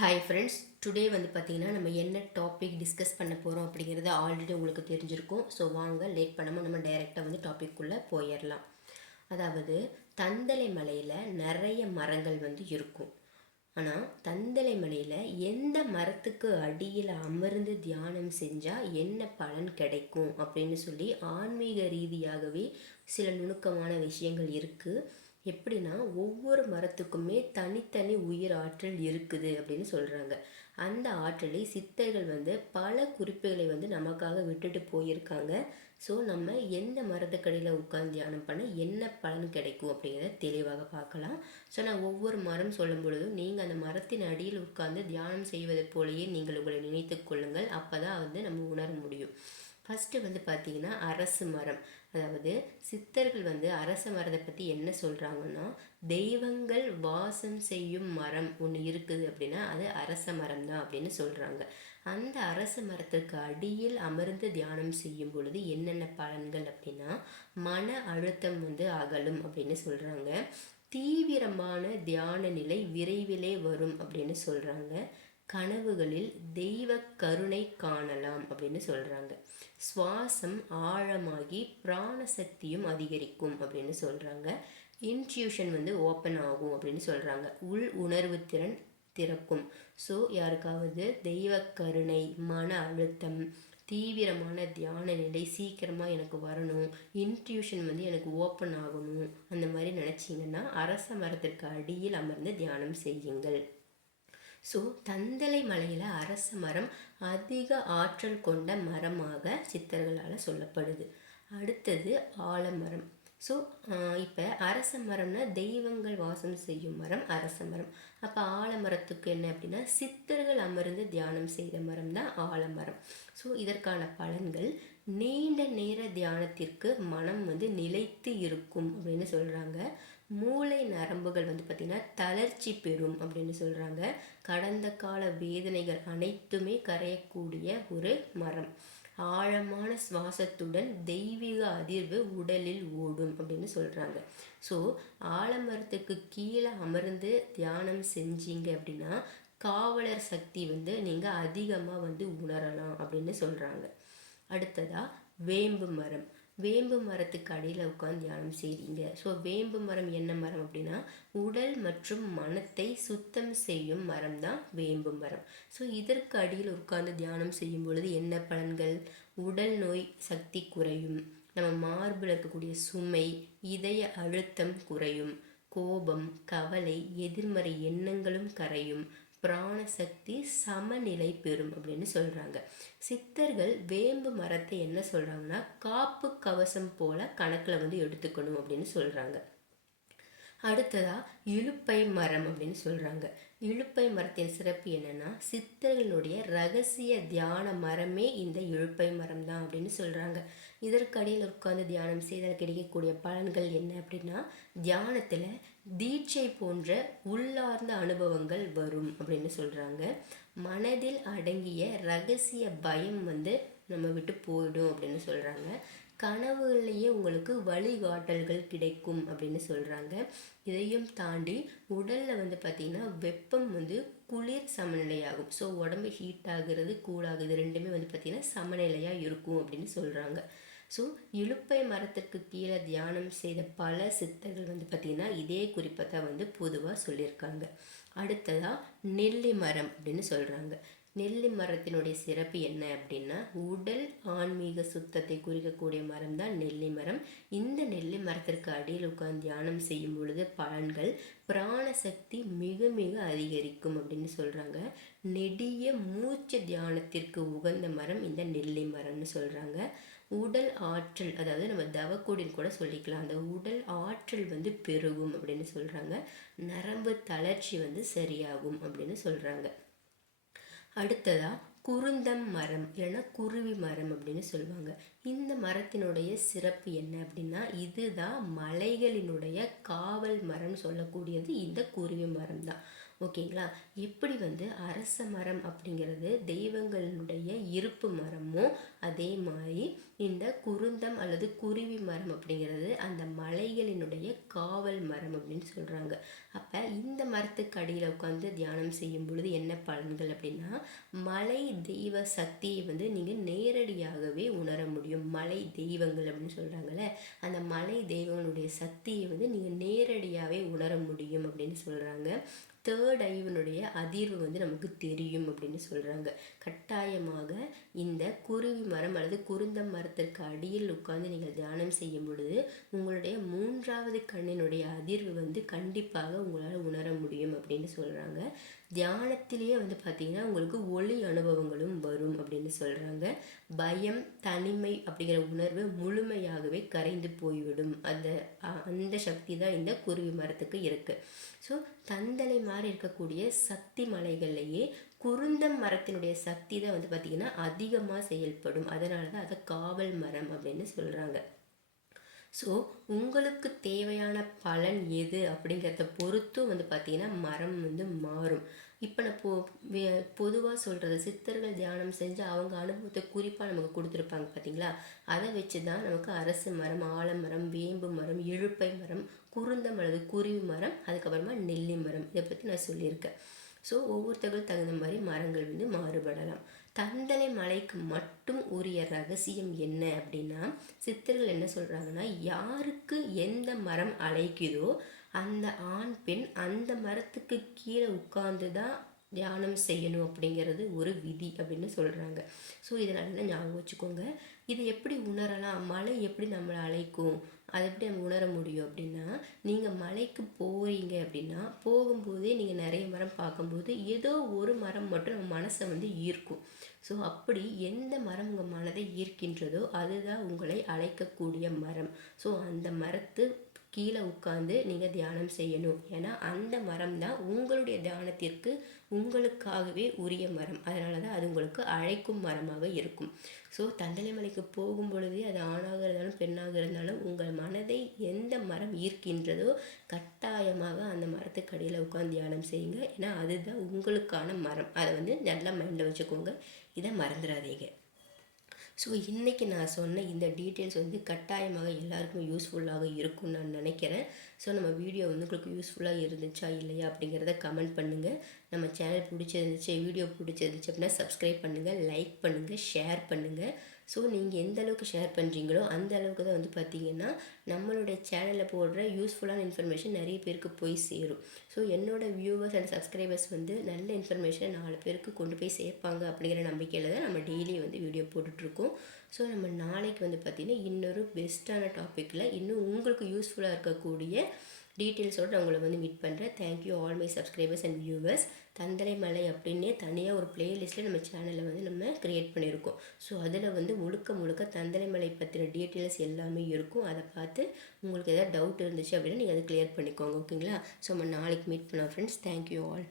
Hi friends, today வந்து பார்த்திங்கன்னா நம்ம என்ன டாபிக் டிஸ்கஸ் பண்ண போகிறோம் அப்படிங்கிறது ஆல்ரெடி உங்களுக்கு தெரிஞ்சிருக்கும். ஸோ வாங்க லேட் பண்ணாமல் நம்ம டைரெக்டாக வந்து டாபிக்குள்ளே போயிடலாம். அதாவது தந்தலை மலையில் நிறைய மரங்கள் வந்து இருக்கும். ஆனால் தந்தலை மலையில் எந்த மரத்துக்கு அடியில் அமர்ந்து தியானம் செஞ்சால் என்ன பலன் கிடைக்கும் அப்படின்னு சொல்லி ஆன்மீக ரீதியாகவே சில நுணுக்கமான விஷயங்கள் இருக்குது. எப்படின்னா ஒவ்வொரு மரத்துக்குமே தனித்தனி உயிர் ஆற்றல் இருக்குது அப்படின்னு சொல்கிறாங்க. அந்த ஆற்றலை சித்தர்கள் வந்து பல குறிப்புகளை வந்து நமக்காக விட்டுட்டு போயிருக்காங்க. ஸோ நம்ம எந்த மரத்துக்கடியில் உட்கார்ந்து தியானம் பண்ண என்ன பலன் கிடைக்கும் அப்படிங்கிறத தெளிவாக பார்க்கலாம். ஸோ நான் ஒவ்வொரு மரம் சொல்லும் பொழுதும் நீங்கள் அந்த மரத்தின் அடியில் உட்கார்ந்து தியானம் செய்வதை போலேயே நீங்கள் உங்களை நினைத்து கொள்ளுங்கள். அப்போ தான் வந்து நம்ம உணர முடியும். ஃபஸ்ட்டு வந்து பார்த்திங்கன்னா அரசு மரம். அதாவது சித்தர்கள் வந்து அரச மரத்தை பற்றி என்ன சொல்கிறாங்கன்னா, தெய்வங்கள் வாசம் செய்யும் மரம் ஒன்று இருக்குது அப்படின்னா அது அரச மரம் தான் அப்படின்னு சொல்கிறாங்க. அந்த அரச மரத்திற்கு அடியில் அமர்ந்து தியானம் செய்யும் பொழுது என்னென்ன பலன்கள் அப்படின்னா, மன அழுத்தம் வந்து அகலும் அப்படின்னு சொல்கிறாங்க. தீவிரமான தியான நிலை விரைவிலே வரும் அப்படின்னு சொல்கிறாங்க. கனவுகளில் தெய்வ கருணை காணலாம் அப்படின்னு சொல்கிறாங்க. சுவாசம் ஆழமாகி பிராணசக்தியும் அதிகரிக்கும் அப்படின்னு சொல்கிறாங்க. இன்ட்யூஷன் வந்து ஓப்பன் ஆகும் அப்படின்னு சொல்கிறாங்க. உள் உணர்வு திறன் திறக்கும். ஸோ யாருக்காவது தெய்வ கருணை, மன அழுத்தம், தீவிரமான தியான நிலை சீக்கிரமாக எனக்கு வரணும், இன்ட்யூஷன் வந்து எனக்கு ஓப்பன் ஆகணும், அந்த மாதிரி நினச்சிங்கன்னா அரச மரத்திற்கு அடியில் அமர்ந்து தியானம் செய்யுங்கள். ஸோ தந்தலை மலையில் அரச மரம் அதிக ஆற்றல் கொண்ட மரமாக சித்தர்களால் சொல்லப்படுது. அடுத்தது ஆலமரம். ஸோ இப்போ அரச மரம்னா தெய்வங்கள் வாசம் செய்யும் மரம் அரச மரம். அப்போ ஆலமரத்துக்கு என்ன அப்படின்னா சித்தர்கள் அமர்ந்து தியானம் செய்த மரம் தான் ஆலமரம். ஸோ இதற்கான பலன்கள் நீண்ட நேர தியானத்திற்கு மனம் வந்து நிலைத்து இருக்கும் அப்படின்னு சொல்கிறாங்க. மூளை நரம்புகள் வந்து பார்த்திங்கன்னா தளர்ச்சி பெறும் அப்படின்னு சொல்கிறாங்க. கடந்த கால வேதனைகள் அனைத்துமே கரையக்கூடிய ஒரு மரம். ஆழமான சுவாசத்துடன் தெய்வீக அதிர்வு உடலில் ஓடும் அப்படின்னு சொல்கிறாங்க. ஸோ ஆலமரத்துக்கு கீழே அமர்ந்து தியானம் செஞ்சீங்க அப்படின்னா காவலர் சக்தி வந்து நீங்கள் அதிகமாக வந்து உணரலாம் அப்படின்னு சொல்கிறாங்க. அடுத்ததாக வேம்பு மரம். வேம்பு மரத்துக்கு அடியில் உட்காந்து தியானம் செய்றீங்க. ஸோ வேம்பு மரம் என்ன மரம் அப்படின்னா உடல் மற்றும் மனத்தை சுத்தம் செய்யும் மரம் தான் வேம்பு மரம். ஸோ இதற்கு அடியில் உட்கார்ந்து தியானம் செய்யும் பொழுது என்ன பலன்கள்? உடல் நோய் சக்தி குறையும், நம்ம மார்பில் இருக்கக்கூடிய சுமை, இதய அழுத்தம் குறையும், கோபம், கவலை, எதிர்மறை எண்ணங்களும் கரையும், பிராணசக்தி சமநிலை பெறும் அப்படின்னு சொல்கிறாங்க. சித்தர்கள் வேம்பு மரத்தை என்ன சொல்கிறாங்கன்னா காப்பு கவசம் போல கணக்கில் வந்து எடுத்துக்கணும் அப்படின்னு சொல்கிறாங்க. அடுத்ததாக இலுப்பை மரம் அப்படின்னு சொல்கிறாங்க. இலுப்பை மரத்தின் சிறப்பு என்னென்னா சித்தர்களுடைய ரகசிய தியான மரமே இந்த இலுப்பை மரம் தான் அப்படின்னு சொல்கிறாங்க. இதற்கடியில் உட்கார்ந்து தியானம் செய்தால் கிடைக்கக்கூடிய பலன்கள் என்ன அப்படின்னா தியானத்தில் தீட்சை போன்ற உள்ளார்ந்த அனுபவங்கள் வரும் அப்படின்னு சொல்கிறாங்க. மனதில் அடங்கிய ரகசிய பயம் வந்து நம்ம விட்டு போயிடும் அப்படின்னு சொல்கிறாங்க. கனவுகள்லேயே உங்களுக்கு வழிகாட்டல்கள் கிடைக்கும் அப்படின்னு சொல்கிறாங்க. இதையும் தாண்டி உடலில் வந்து பார்த்திங்கன்னா வெப்பம் வந்து குளிர் சமநிலையாகும். ஸோ உடம்பு ஹீட் ஆகுறது கூலாகுது ரெண்டுமே வந்து பார்த்திங்கன்னா சமநிலையாக இருக்கும் அப்படின்னு சொல்கிறாங்க. ஸோ இலுப்பை மரத்திற்கு கீழே தியானம் செய்த பல சித்தர்கள் வந்து பார்த்திங்கன்னா இதே குறிப்பை தான் வந்து பொதுவாக சொல்லியிருக்காங்க. அடுத்ததாக நெல்லி மரம் அப்படின்னு சொல்கிறாங்க. நெல்லி மரத்தினுடைய சிறப்பு என்ன அப்படின்னா உடல் ஆன்மீக சுத்தத்தை குறிக்கக்கூடிய மரம் தான் நெல்லி மரம். இந்த நெல்லி மரத்திற்கு அடியில் உட்கார்ந்து தியானம் செய்யும் பொழுது பலன்கள் பிராணசக்தி மிக மிக அதிகரிக்கும் அப்படின்னு சொல்கிறாங்க. நெடிய மூச்சு தியானத்திற்கு உகந்த மரம் இந்த நெல்லி மரம்னு சொல்கிறாங்க. உடல் ஆற்றல், அதாவது நம்ம தவக்கூடின்னு கூட சொல்லிக்கலாம், அந்த உடல் ஆற்றல் வந்து பெருகும் அப்படின்னு சொல்கிறாங்க. நரம்பு தளர்ச்சி வந்து சரியாகும் அப்படின்னு சொல்கிறாங்க. அடுத்ததாக குருந்தம் மரம் இல்லைன்னா குருவி மரம் அப்படின்னு சொல்லுவாங்க. இந்த மரத்தினுடைய சிறப்பு என்ன அப்படின்னா இதுதான் மலைகளினுடைய காவல் மரம் சொல்லக்கூடியது இந்த குருவி மரம் தான். ஓகேங்களா? எப்படி வந்து அரச மரம் அப்படிங்கிறது தெய்வங்களுடைய இருப்பு மரமோ, அதே மாதிரி இந்த குருந்தம் அல்லது குருவி மரம் அப்படிங்கிறது அந்த மலைகளினுடைய காவல் மரம் அப்படின்னு சொல்கிறாங்க. அப்போ இந்த மரத்துக்கு அடியில் உட்காந்து தியானம் செய்யும் பொழுது என்ன பலன்கள் அப்படின்னா, மலை தெய்வ சக்தியை வந்து நீங்கள் நேரடியாகவே உணர முடியும். மலை தெய்வங்கள் அப்படின்னு சொல்கிறாங்கல்ல, அந்த மலை தெய்வங்களுடைய சக்தியை வந்து நீங்கள் நேரடியாகவே உணர முடியும் அப்படின்னு சொல்கிறாங்க. தேர்ட் ஐவனுடைய அதிர்வு வந்து நமக்கு தெரியும் அப்படின்னு சொல்கிறாங்க. கட்டாயமாக இந்த குருவி மரம் அல்லது குருந்தம் மரத்திற்கு அடியில் உட்கார்ந்து நீங்கள் தியானம் செய்யும் பொழுது உங்களுடைய மூன்றாவது கண்ணினுடைய அதிர்வு வந்து கண்டிப்பாக உங்களால் உணர முடியும் அப்படின்னு சொல்கிறாங்க. தியானத்திலேயே வந்து பார்த்திங்கன்னா உங்களுக்கு ஒளி அனுபவங்களும் வரும் அப்படின்னு சொல்கிறாங்க. பயம், தனிமை அப்படிங்கிற உணர்வு முழுமையாகவே கரைந்து போய்விடும். அந்த சக்தி தான் இந்த குருவி மரத்துக்கு இருக்குது. ஸோ தந்தலை மாதிரி இருக்கக்கூடிய சக்தி மலைகள்லையே குருந்தம் மரத்தினுடைய சக்தி தான் வந்து பார்த்திங்கன்னா அதிகமாக செயல்படும். அதனால தான் அதை காவல் மரம் அப்படின்னு சொல்கிறாங்க. ஸோ உங்களுக்கு தேவையான பலன் எது அப்படிங்கிறத பொறுத்தும் வந்து பார்த்திங்கன்னா மரம் வந்து மாறும். இப்போ நான் பொதுவாக சொல்கிறது, சித்தர்கள் தியானம் செஞ்சு அவங்க அனுபவத்தை குறிப்பாக நமக்கு கொடுத்துருப்பாங்க பார்த்தீங்களா, அதை வச்சு தான் நமக்கு அரசு மரம், ஆலமரம், வேம்பு மரம், இழுப்பை மரம், குருந்தம் அல்லது குருவி மரம், அதுக்கப்புறமா நெல்லி மரம், இதை பற்றி நான் சொல்லியிருக்கேன். ஸோ ஒவ்வொருத்தர்களுக்கு தகுந்த மாதிரி மரங்கள் வந்து மாறுபடலாம். தந்தலை மலைக்கு மட்டும் உரிய ரகசியம் என்ன அப்படின்னா, சித்தர்கள் என்ன சொல்கிறாங்கன்னா, யாருக்கு எந்த மரம் அழைக்குதோ அந்த ஆண் பெண் அந்த மரத்துக்கு கீழே உட்கார்ந்து தான் தியானம் செய்யணும் அப்படிங்கிறது ஒரு விதி அப்படின்னு சொல்கிறாங்க. ஸோ இதை நல்லா ஞாபகம் வச்சுக்கோங்க. இது எப்படி உணரலாம், மலை எப்படி நம்மளை அழைக்கும், அதை எப்படி நம்ம உணர முடியும் அப்படின்னா, நீங்கள் மலைக்கு போகிறீங்க அப்படின்னா போகும்போதே நீங்கள் நிறைய மரம் பார்க்கும்போது ஏதோ ஒரு மரம் மட்டும் நம்ம மனசை வந்து ஈர்க்கும். ஸோ அப்படி எந்த மரம் உங்கள் மனதை ஈர்க்கின்றதோ அதுதான் உங்களை அழைக்கக்கூடிய மரம். ஸோ அந்த மரத்து கீழே உட்காந்து நீங்கள் தியானம் செய்யணும். ஏன்னா அந்த மரம் தான் உங்களுடைய தியானத்திற்கு உங்களுக்காகவே உரிய மரம். அதனால தான் அது உங்களுக்கு அழைக்கும் மரமாக இருக்கும். ஸோ தண்டலை மலைக்கு போகும் பொழுதே அது ஆணாக இருந்தாலும் பெண்ணாக இருந்தாலும் உங்கள் மனதை எந்த மரம் ஈர்க்கின்றதோ கட்டாயமாக அந்த மரத்துக்கு அடியில் உட்காந்து தியானம் செய்யுங்க. ஏன்னா அதுதான் உங்களுக்கான மரம். அதை வந்து நல்லா மைண்டில் வச்சுக்கோங்க, இதை மறந்துடாதீங்க. ஸோ இன்றைக்கி நான் சொன்ன இந்த டீட்டெயில்ஸ் வந்து கட்டாயமாக எல்லாருக்குமே யூஸ்ஃபுல்லாக இருக்கும்னு நான் நினைக்கிறேன். ஸோ நம்ம வீடியோ வந்து உங்களுக்கு யூஸ்ஃபுல்லாக இருந்துச்சா இல்லையா அப்படிங்கிறத கமெண்ட் பண்ணுங்கள். நம்ம சேனல் பிடிச்சிருந்துச்சு, வீடியோ பிடிச்சிருந்துச்சு அப்படின்னா சப்ஸ்கிரைப் பண்ணுங்கள், லைக் பண்ணுங்கள், ஷேர் பண்ணுங்கள். ஸோ நீங்கள் எந்த அளவுக்கு ஷேர் பண்ணுறீங்களோ அந்த அளவுக்கு தான் வந்து பார்த்திங்கன்னா நம்மளுடைய சேனலில் போடுற யூஸ்ஃபுல்லான இன்ஃபர்மேஷன் நிறைய பேருக்கு போய் சேரும். ஸோ என்னோடய வியூவர்ஸ் அண்ட் சப்ஸ்கிரைபர்ஸ் வந்து நல்ல இன்ஃபர்மேஷனை 4 பேருக்கு கொண்டு போய் சேர்ப்பாங்க அப்படிங்கிற நம்பிக்கையில் தான் நம்ம டெய்லி வந்து வீடியோ போட்டுட்ருக்கோம். ஸோ நம்ம நாளைக்கு வந்து பார்த்திங்கன்னா இன்னொரு பெஸ்ட்டான டாப்பிக்கில் இன்னும் உங்களுக்கு யூஸ்ஃபுல்லாக இருக்கக்கூடிய டீட்டெயில்ஸோடு நான் உங்களை வந்து மீட் பண்ணுறேன். Thank you all my subscribers and viewers. தந்தலை மலை அப்படின்னே தனியாக ஒரு பிளேலிஸ்ட்டில் நம்ம சேனலில் வந்து நம்ம க்ரியேட் பண்ணியிருக்கோம். ஸோ அதில் வந்து முழுக்க தந்தலை மலை பற்றின டீட்டெயில்ஸ் எல்லாமே இருக்கும். அதை பார்த்து உங்களுக்கு எதாவது டவுட் இருந்துச்சு அப்படின்னா நீங்கள் அதை கிளியர் பண்ணிக்கோங்க. ஓகேங்களா? ஸோ நம்ம நாளைக்கு மீட் பண்ணலாம் ஃப்ரெண்ட்ஸ். Thank you all.